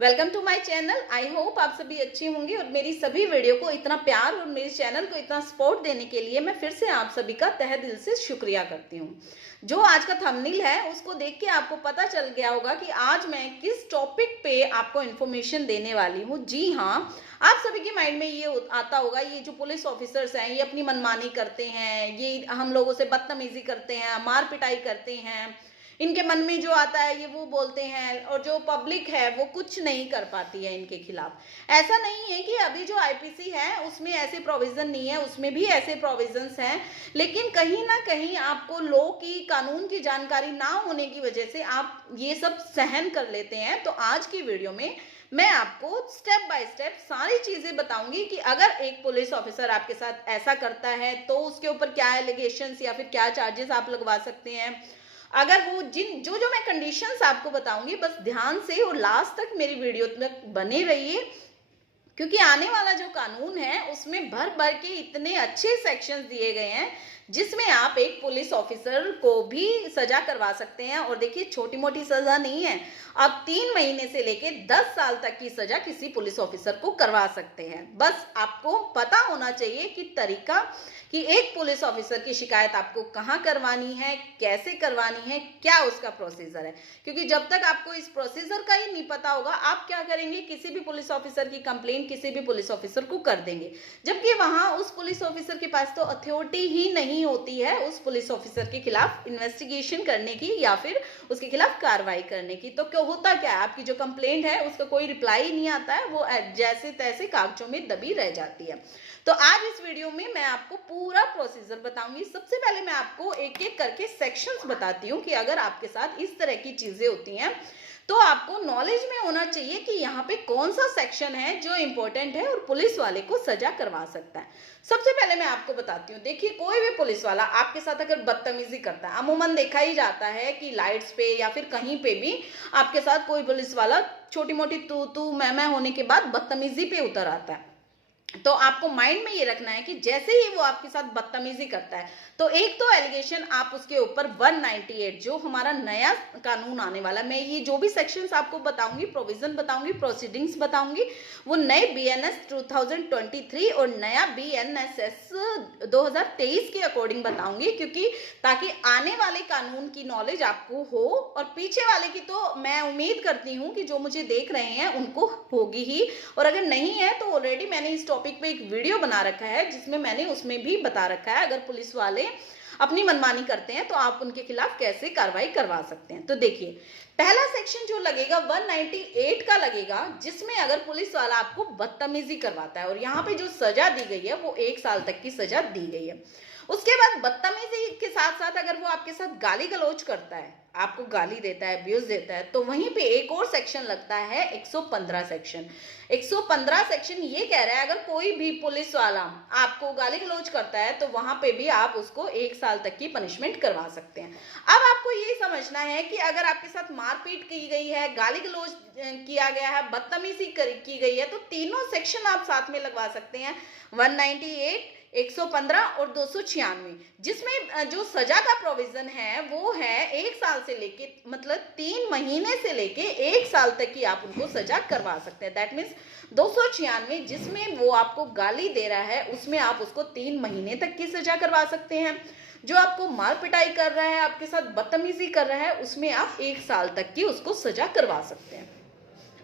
Welcome to my channel. I hope आप सभी अच्छे होंगे और मेरी सभी वीडियो को इतना प्यार और मेरे चैनल को इतना सपोर्ट देने के लिए मैं फिर से आप सभी का तहे दिल से शुक्रिया करती हूँ। जो आज का थंबनेल है उसको देख के आपको पता चल गया होगा कि आज मैं किस टॉपिक पे आपको इन्फॉर्मेशन देने वाली हूँ। जी हाँ, आप सभी के माइंड में ये आता होगा, ये जो पुलिस ऑफिसर्स हैं ये अपनी मनमानी करते हैं, ये हम लोगों से बदतमीजी करते हैं, मार पिटाई करते हैं, इनके मन में जो आता है ये वो बोलते हैं और जो पब्लिक है वो कुछ नहीं कर पाती है इनके खिलाफ। ऐसा नहीं है कि अभी जो आईपीसी है उसमें ऐसे प्रोविजन नहीं है, उसमें भी ऐसे प्रोविजंस हैं, लेकिन कहीं ना कहीं आपको लॉ की, कानून की जानकारी ना होने की वजह से आप ये सब सहन कर लेते हैं। तो आज की वीडियो में मैं आपको स्टेप बाय स्टेप सारी चीजें बताऊंगी कि अगर एक पुलिस ऑफिसर आपके साथ ऐसा करता है तो उसके ऊपर क्या एलिगेशंस या फिर क्या चार्जेस आप लगवा सकते हैं। अगर वो जो मैं कंडीशंस आपको बताऊंगी, बस ध्यान से और लास्ट तक मेरी वीडियो तक बने रहिए, क्योंकि आने वाला जो कानून है उसमें भर भर के इतने अच्छे सेक्शंस दिए गए हैं जिसमें आप एक पुलिस ऑफिसर को भी सजा करवा सकते हैं। और देखिए, छोटी मोटी सजा नहीं है, अब 3 महीने से लेके 10 साल तक की सजा किसी पुलिस ऑफिसर को करवा सकते हैं। बस आपको पता होना चाहिए कि तरीका, कि एक पुलिस ऑफिसर की शिकायत आपको कहाँ करवानी है, कैसे करवानी है, क्या उसका प्रोसीजर है। क्योंकि जब तक आपको इस प्रोसीजर का ही नहीं पता होगा, आप क्या करेंगे, किसी भी पुलिस ऑफिसर की कंप्लेंट किसी भी पुलिस ऑफिसर को कर देंगे, जबकि वहां उस पुलिस ऑफिसर के पास तो अथॉरिटी ही नहीं होती है उस पुलिस ऑफिसर के खिलाफ इन्वेस्टिगेशन करने की या फिर उसके खिलाफ कार्रवाई करने की। तो क्या होता, क्या है, आपकी जो कंप्लेंट है उसका कोई रिप्लाई ही नहीं आता है, वो जैसे तैसे कागजों में दबी रह जाती है। तो आज इस वीडियो में मैं आपको पूरा प्रोसीजर बताऊंगी। सबसे पहले मैं आपको एक एक करके सेक्शंस बताती हूँ कि अगर आपके साथ इस तरह की चीजें होती हैं तो आपको नॉलेज में होना चाहिए कि यहाँ पे कौन सा सेक्शन है जो इंपॉर्टेंट है और पुलिस वाले को सजा करवा सकता है। सबसे पहले मैं आपको बताती हूँ, देखिए, कोई भी पुलिस वाला आपके साथ अगर बदतमीजी करता है, अमूमन देखा ही जाता है कि लाइट्स पे या फिर कहीं पे भी आपके साथ कोई पुलिस वाला छोटी मोटी तू तू मैं होने के बाद बदतमीजी पे उतर आता है। तो आपको माइंड में ये रखना है कि जैसे ही वो आपके साथ बदतमीजी करता है तो एक तो एलिगेशन आप उसके ऊपर 198, जो हमारा नया कानून आने वाला, मैं ये जो भी सेक्शंस आपको बताऊंगी, प्रोविजन बताऊंगी, प्रोसीडिंग्स बताऊंगी, वो नए बीएनएस 2023 और नया बीएनएसएस 2023 के अकॉर्डिंग बताऊंगी, क्योंकि ताकि आने वाले कानून की नॉलेज आपको हो और पीछे वाले की तो मैं उम्मीद करती हूँ कि जो मुझे देख रहे हैं उनको होगी ही, और अगर नहीं है तो ऑलरेडी मैंने इस टॉपिक पे एक वीडियो बना रखा है जिसमें मैंने उसमें भी बता रखा है अगर पुलिस वाले अपनी मनमानी करते हैं तो आप उनके खिलाफ कैसे कार्रवाई करवा सकते हैं। तो देखिए, पहला सेक्शन जो लगेगा 198 का लगेगा, जिसमें अगर पुलिस वाला आपको बदतमीजी करवाता है और यहाँ पे जो सजा दी गई है वो 1 साल तक की सजा दी गई है। उसके बाद बदतमीजी के साथ साथ अगर वो आपके साथ गाली गलौज करता है, आपको गाली देता है, अब्यूज देता है, तो वहीं पे एक और सेक्शन लगता है 115 सेक्शन। 115 सेक्शन ये कह रहा है अगर कोई भी पुलिस वाला आपको गाली गलौज करता है तो वहां पे भी आप उसको 1 साल तक की पनिशमेंट करवा सकते हैं। अब आपको ये समझना है कि अगर आपके साथ मारपीट की गई है, गाली गलौज किया गया है, बदतमीजी की गई है, तो तीनों सेक्शन आप साथ में लगवा सकते हैं, 198, 115 और 296, जिसमें जो सजा का प्रोविजन है वो है 1 साल से लेके, मतलब 3 महीने से लेके 1 साल तक की आप उनको सजा करवा सकते हैं। दैट मीन्स 296 जिसमें वो आपको गाली दे रहा है उसमें आप उसको 3 महीने तक की सजा करवा सकते हैं। जो आपको मार पिटाई कर रहा है, आपके साथ बदतमीजी कर रहा है, उसमें आप 1 साल तक की उसको सजा करवा सकते हैं।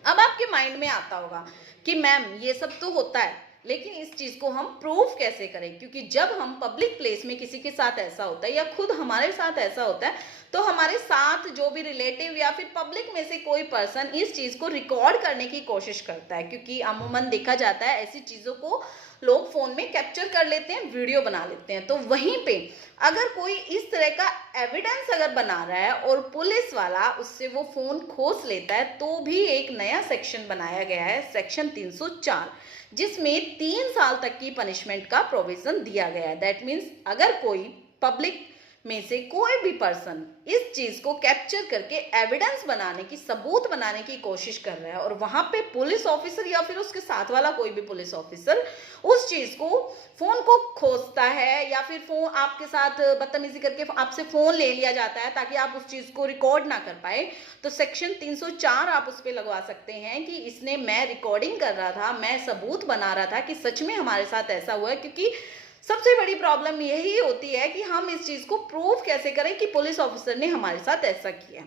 अब आपके माइंड में आता होगा कि मैम ये सब तो होता है, लेकिन इस चीज को हम प्रूफ कैसे करें, क्योंकि जब हम पब्लिक प्लेस में किसी के साथ ऐसा होता है या खुद हमारे साथ ऐसा होता है तो हमारे साथ जो भी रिलेटिव या फिर पब्लिक में से कोई पर्सन इस चीज को रिकॉर्ड करने की कोशिश करता है, क्योंकि अमूमन देखा जाता है ऐसी चीजों को लोग फोन में कैप्चर कर लेते हैं, वीडियो बना लेते हैं। तो वहीं पे अगर कोई इस तरह का एविडेंस अगर बना रहा है और पुलिस वाला उससे वो फोन खोस लेता है तो भी एक नया सेक्शन बनाया गया है, सेक्शन 304, जिसमें 3 साल तक की पनिशमेंट का प्रोविजन दिया गया है। दैट मीन्स अगर कोई पब्लिक में से कोई भी पर्सन इस चीज को कैप्चर करके एविडेंस बनाने की, सबूत बनाने की कोशिश कर रहा है और वहां पे पुलिस ऑफिसर या फिर उसके साथ वाला कोई भी पुलिस ऑफिसर उस चीज को, फोन को खोजता है या फिर फोन आपके साथ बदतमीजी करके आपसे फोन ले लिया जाता है ताकि आप उस चीज को रिकॉर्ड ना कर पाए, तो सेक्शन 304 आप उस पर लगवा सकते हैं कि इसने, मैं रिकॉर्डिंग कर रहा था, मैं सबूत बना रहा था कि सच में हमारे साथ ऐसा हुआ है। क्योंकि सबसे बड़ी प्रॉब्लम यही होती है कि हम इस चीज को प्रूव कैसे करें कि पुलिस ऑफिसर ने हमारे साथ ऐसा किया।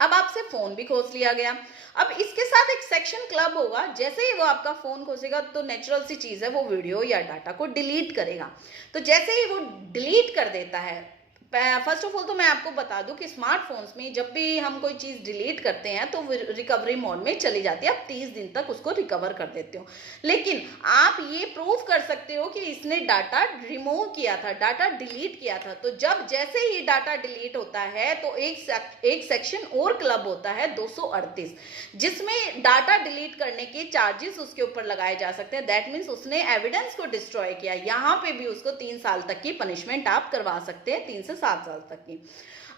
अब आपसे फोन भी खोज लिया गया, अब इसके साथ एक सेक्शन क्लब होगा, जैसे ही वो आपका फोन खोजेगा तो नेचुरल सी चीज है वो वीडियो या डाटा को डिलीट करेगा। तो जैसे ही वो डिलीट कर देता है, फर्स्ट ऑफ ऑल तो मैं आपको बता दूं कि स्मार्टफोन्स में जब भी हम कोई चीज डिलीट करते हैं तो रिकवरी मोड में चली जाती है, आप 30 दिन तक उसको रिकवर कर देते हो। लेकिन आप ये प्रूव कर सकते हो कि इसने डाटा रिमूव किया था, डाटा डिलीट किया था। तो जब जैसे ही डाटा डिलीट होता है तो एक सेक्शन और क्लब होता है 238, जिसमें डाटा डिलीट करने के चार्जेस उसके ऊपर लगाए जा सकते हैं। दैट मीन्स उसने एविडेंस को डिस्ट्रॉय किया, यहाँ पे भी उसको 3 साल तक की पनिशमेंट आप करवा सकते हैं, 3 से 7 साल तक की।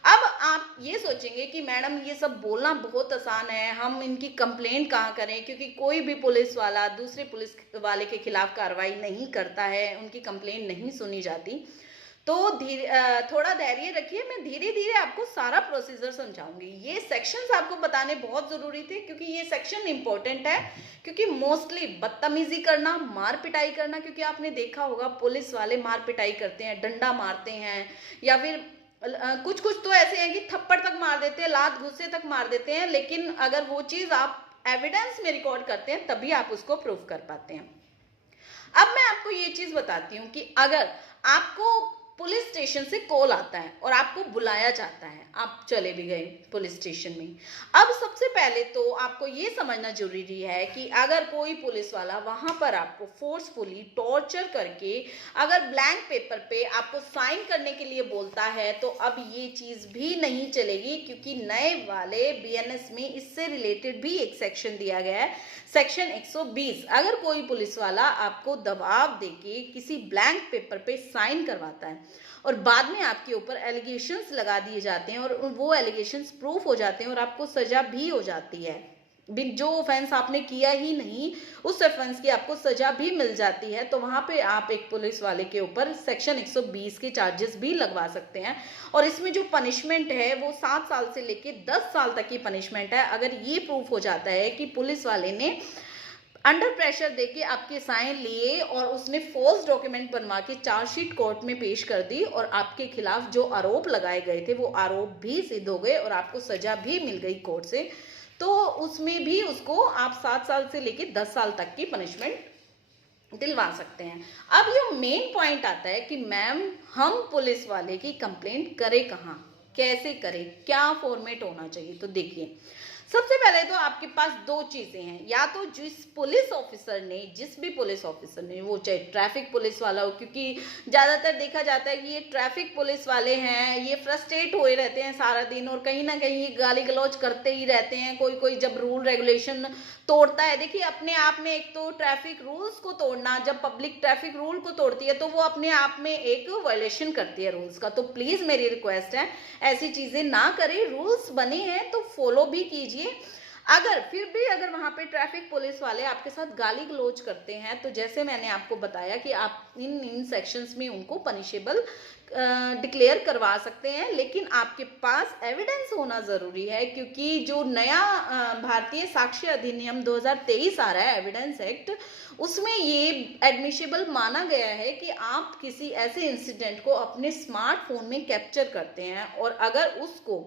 अब आप ये सोचेंगे कि मैडम ये सब बोलना बहुत आसान है, हम इनकी कंप्लेंट कहाँ करें, क्योंकि कोई भी पुलिस वाला दूसरे पुलिस वाले के खिलाफ कार्रवाई नहीं करता है, उनकी कंप्लेंट नहीं सुनी जाती। तो थोड़ा धैर्य रखिए, मैं धीरे धीरे आपको सारा प्रोसीजर समझाऊंगी। ये सेक्शंस आपको बताने बहुत जरूरी थे क्योंकि ये सेक्शन इंपॉर्टेंट है, क्योंकि मोस्टली बदतमीजी करना, मार पिटाई करना, क्योंकि आपने देखा होगा पुलिस वाले मार पिटाई करते हैं, डंडा मारते हैं, या फिर कुछ कुछ तो ऐसे हैं कि थप्पड़ तक मार देते हैं, लात घुस्से तक मार देते हैं, लेकिन अगर वो चीज आप एविडेंस में रिकॉर्ड करते हैं तभी आप उसको प्रूव कर पाते हैं। अब मैं आपको ये चीज बताती हूँ कि अगर आपको पुलिस स्टेशन से कॉल आता है और आपको बुलाया जाता है, आप चले भी गए पुलिस स्टेशन में, अब सबसे पहले तो आपको ये समझना जरूरी है कि अगर कोई पुलिस वाला वहां पर आपको फोर्सफुली टॉर्चर करके अगर ब्लैंक पेपर पे आपको साइन करने के लिए बोलता है तो अब ये चीज भी नहीं चलेगी, क्योंकि नए वाले बीएनएस में इससे रिलेटेड भी एक सेक्शन दिया गया है, सेक्शन 120। अगर कोई पुलिस वाला आपको दबाव देके किसी ब्लैंक पेपर पे साइन करवाता है और बाद में आपके ऊपर एलिगेशंस लगा दिए जाते हैं और वो एलिगेशंस प्रूफ हो जाते हैं और आपको सजा भी हो जाती है, जो ऑफेंस आपने किया ही नहीं उस ऑफेंस की आपको सजा भी मिल जाती है, तो वहां पे आप एक पुलिस वाले के ऊपर सेक्शन 120 के चार्जेस भी लगवा सकते हैं। और इसमें जो पनिशमेंट है वो 7 साल से लेके 10 साल तक की पनिशमेंट है, अगर ये प्रूफ हो जाता है कि पुलिस वाले ने अंडर प्रेशर देके आपके साइन लिए और उसने फोर्स डॉक्यूमेंट बनवा के चार्जशीट कोर्ट में पेश कर दी और आपके खिलाफ जो आरोप लगाए गए थे वो आरोप भी सिद्ध हो गए और आपको सजा भी मिल गई कोर्ट से, तो उसमें भी उसको आप 7 साल से लेके 10 साल तक की पनिशमेंट दिलवा सकते हैं। अब ये मेन पॉइंट आता है कि मैम हम पुलिस वाले की कंप्लेंट करें कहाँ, कैसे करें, क्या फॉर्मेट होना चाहिए। तो देखिए, सबसे पहले तो आपके पास 2 चीजें हैं, या तो जिस पुलिस ऑफिसर ने, जिस भी पुलिस ऑफिसर ने, वो चाहे ट्रैफिक पुलिस वाला हो, क्योंकि ज्यादातर देखा जाता है कि ये ट्रैफिक पुलिस वाले हैं, ये फ्रस्ट्रेट हुए रहते हैं सारा दिन और कहीं ना कहीं ये गाली गलौज करते ही रहते हैं। कोई कोई जब रूल रेगुलेशन तोड़ता है, देखिए अपने आप में एक तो ट्रैफिक रूल्स को तोड़ना, जब पब्लिक ट्रैफिक रूल को तोड़ती है तो वो अपने आप में एक वायलेशन करती है रूल्स का। तो प्लीज मेरी रिक्वेस्ट है ऐसी चीजें ना करें, रूल्स बने हैं तो फॉलो भी कीजिए। अगर फिर भी अगर वहां पे ट्रैफिक पुलिस वाले आपके साथ गाली गलौज करते हैं तो जैसे मैंने आपको बताया कि आप इन सेक्शंस में उनको पनिशेबल डिक्लेयर करवा सकते हैं, लेकिन आपके पास एविडेंस होना जरूरी है, क्योंकि जो नया भारतीय साक्ष्य अधिनियम 2023 आ रहा है, एविडेंस एक्ट, उसमें ये एडमिशेबल माना गया है कि आप किसी ऐसे इंसिडेंट को अपने स्मार्टफोन में कैप्चर करते हैं और अगर उसको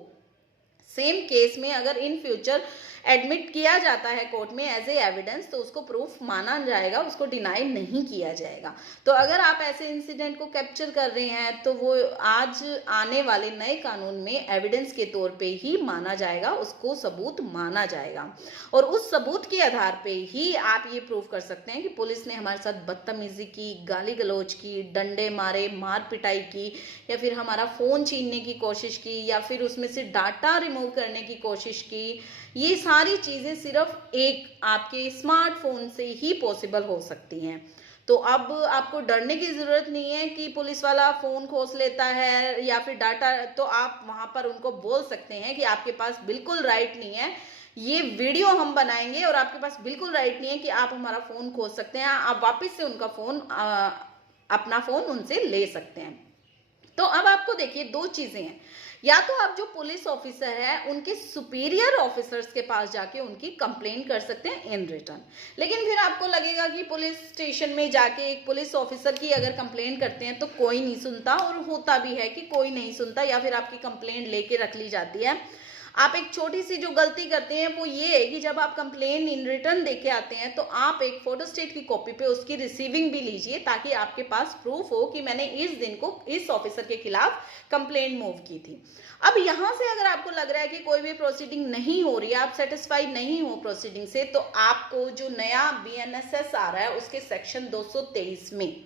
सेम केस में अगर इन फ्यूचर एडमिट किया जाता है कोर्ट में एज ए एविडेंस तो उसको प्रूफ माना जाएगा, उसको डिनाई नहीं किया जाएगा। तो अगर आप ऐसे इंसिडेंट को कैप्चर कर रहे हैं तो वो आज आने वाले नए कानून में एविडेंस के तौर पे ही माना जाएगा, उसको सबूत माना जाएगा और उस सबूत के आधार पे ही आप ये प्रूफ कर सकते हैं कि पुलिस ने हमारे साथ बदतमीजी की, गाली गलौज की, डंडे मारे, मार पिटाई की, या फिर हमारा फोन छीनने की कोशिश की, या फिर उसमें से डाटा रिमूव करने की कोशिश की। ये सारी चीजें सिर्फ एक आपके स्मार्टफोन से ही पॉसिबल हो सकती हैं। तो अब आपको डरने की ज़रूरत नहीं है कि पुलिस वाला फ़ोन खोस लेता है या फिर डाटा, तो आप वहाँ पर उनको बोल सकते हैं कि आपके पास बिल्कुल राइट नहीं है, ये वीडियो हम बनाएंगे और आपके पास बिल्कुल राइट नहीं है कि आप हमारा फ़ोन खोस सकते हैं, आप वापस से उनका फ़ोन अपना फ़ोन उनसे ले सकते हैं। तो अब आपको देखिए दो चीज़ें हैं, या तो आप जो पुलिस ऑफिसर है उनके सुपीरियर ऑफिसर्स के पास जाके उनकी कंप्लेन कर सकते हैं इन रिटर्न, लेकिन फिर आपको लगेगा कि पुलिस स्टेशन में जाके एक पुलिस ऑफिसर की अगर कंप्लेन करते हैं तो कोई नहीं सुनता, और होता भी है कि कोई नहीं सुनता या फिर आपकी कंप्लेन लेके रख ली जाती है। आप एक छोटी सी जो गलती करते हैं वो ये है कि जब आप कंप्लेन इन रिटर्न देके आते हैं तो आप एक फोटोस्टेट की कॉपी पे उसकी रिसीविंग भी लीजिए, ताकि आपके पास प्रूफ हो कि मैंने इस दिन को इस ऑफिसर के खिलाफ कंप्लेन मूव की थी। अब यहाँ से अगर आपको लग रहा है कि कोई भी प्रोसीडिंग नहीं हो रही है, आप सेटिस्फाइड नहीं हो प्रोसीडिंग से, तो आपको जो नया BNSS आ रहा है उसके सेक्शन 223 में,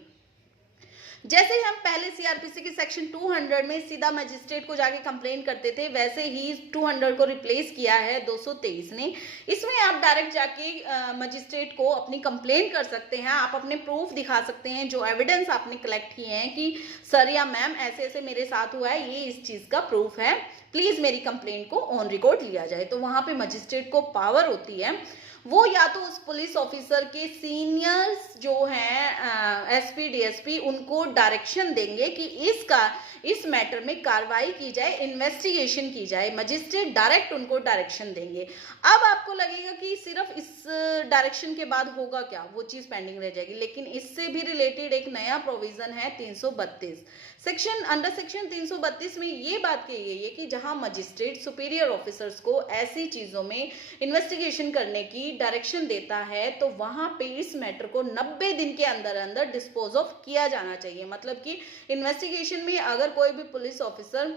जैसे ही हम पहले सीआरपीसी के सेक्शन 200 में सीधा मजिस्ट्रेट को जाके कंप्लेन करते थे, वैसे ही 200 को रिप्लेस किया है 223 ने। इसमें आप डायरेक्ट जाके मजिस्ट्रेट को अपनी कंप्लेन कर सकते हैं, आप अपने प्रूफ दिखा सकते हैं, जो एविडेंस आपने कलेक्ट किए हैं कि सर या मैम ऐसे ऐसे मेरे साथ हुआ है, ये इस चीज़ का प्रूफ है, प्लीज़ मेरी कंप्लेन को ऑन रिकॉर्ड लिया जाए। तो वहाँ पे मजिस्ट्रेट को पावर होती है, वो या तो उस पुलिस ऑफिसर के सीनियर्स जो हैं एसपी डीएसपी उनको डायरेक्शन देंगे कि इस मैटर में कार्रवाई की जाए, इन्वेस्टिगेशन की जाए, मजिस्ट्रेट डायरेक्ट उनको डायरेक्शन देंगे। अब आपको लगेगा कि सिर्फ इस डायरेक्शन के बाद होगा क्या, वो चीज़ पेंडिंग रह जाएगी, लेकिन इससे भी रिलेटेड एक नया प्रोविजन है 332 सेक्शन, अंडर सेक्शन 332 में ये बात कही गई है कि जहां मजिस्ट्रेट सुपीरियर ऑफिसर्स को ऐसी चीज़ों में इन्वेस्टिगेशन करने की डायरेक्शन देता है तो वहां पे इस मैटर को 90 दिन के अंदर अंदर डिस्पोज ऑफ किया जाना चाहिए। मतलब कि इन्वेस्टिगेशन में अगर कोई भी पुलिस ऑफिसर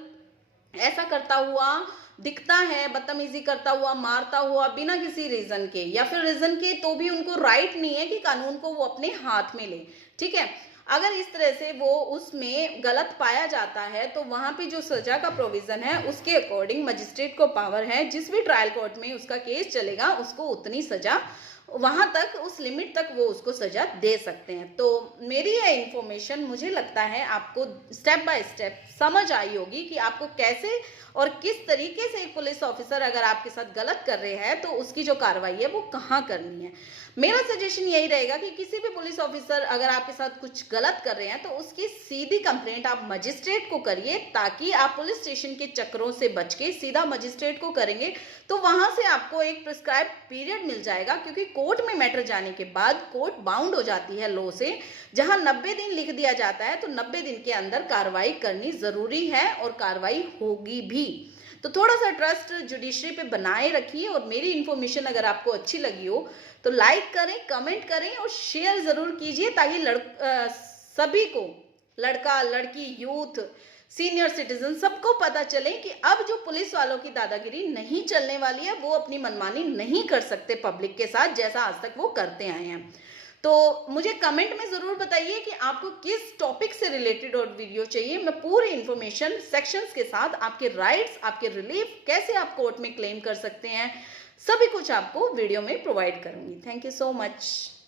ऐसा करता हुआ दिखता है, बदतमीजी करता हुआ, मारता हुआ बिना किसी रीजन के या फिर रीजन के, तो भी उनको राइट नहीं है कि कानून को वो अपने हाथ में ले, ठीक है। अगर इस तरह से वो उसमें गलत पाया जाता है तो वहां पे जो सजा का प्रोविजन है उसके अकॉर्डिंग मजिस्ट्रेट को पावर है, जिस भी ट्रायल कोर्ट में उसका केस चलेगा उसको उतनी सजा, वहां तक, उस लिमिट तक वो उसको सजा दे सकते हैं। तो मेरी यह इंफॉर्मेशन मुझे लगता है आपको स्टेप बाय स्टेप समझ आई होगी कि आपको कैसे और किस तरीके से एक पुलिस ऑफिसर अगर आपके साथ गलत कर रहे हैं तो उसकी जो कार्रवाई है वो कहाँ करनी है। मेरा सजेशन यही रहेगा कि किसी भी पुलिस ऑफिसर अगर आपके साथ कुछ गलत कर रहे हैं तो उसकी सीधी कंप्लेंट आप मजिस्ट्रेट को करिए, ताकि आप पुलिस स्टेशन के चक्रों से बच के सीधा मजिस्ट्रेट को करेंगे तो वहां से आपको एक प्रिस्क्राइब पीरियड मिल जाएगा, क्योंकि कोर्ट में मैटर जाने के बाद कोर्ट बाउंड हो जाती है लॉ से। जहां 90 दिन लिख दिया जाता है तो 90 दिन के अंदर कार्रवाई करनी जरूरी है और कार्रवाई होगी भी। तो थोड़ा सा ट्रस्ट जुडिशरी पे बनाए रखिए, और मेरी इन्फॉर्मेशन अगर आपको अच्छी लगी हो तो लाइक करें, कमेंट करें और शेयर जरूर कीजिए, ताकि सभी को, लड़का लड़की, यूथ, सीनियर सिटीजन, सबको पता चले कि अब जो पुलिस वालों की दादागिरी नहीं चलने वाली है, वो अपनी मनमानी नहीं कर सकते पब्लिक के साथ जैसा आज तक वो करते आए हैं। तो मुझे कमेंट में जरूर बताइए कि आपको किस टॉपिक से रिलेटेड और वीडियो चाहिए। मैं पूरी इंफॉर्मेशन सेक्शंस के साथ आपके राइट्स, आपके रिलीफ, कैसे आप कोर्ट में क्लेम कर सकते हैं, सभी कुछ आपको वीडियो में प्रोवाइड करूंगी। Thank you so much.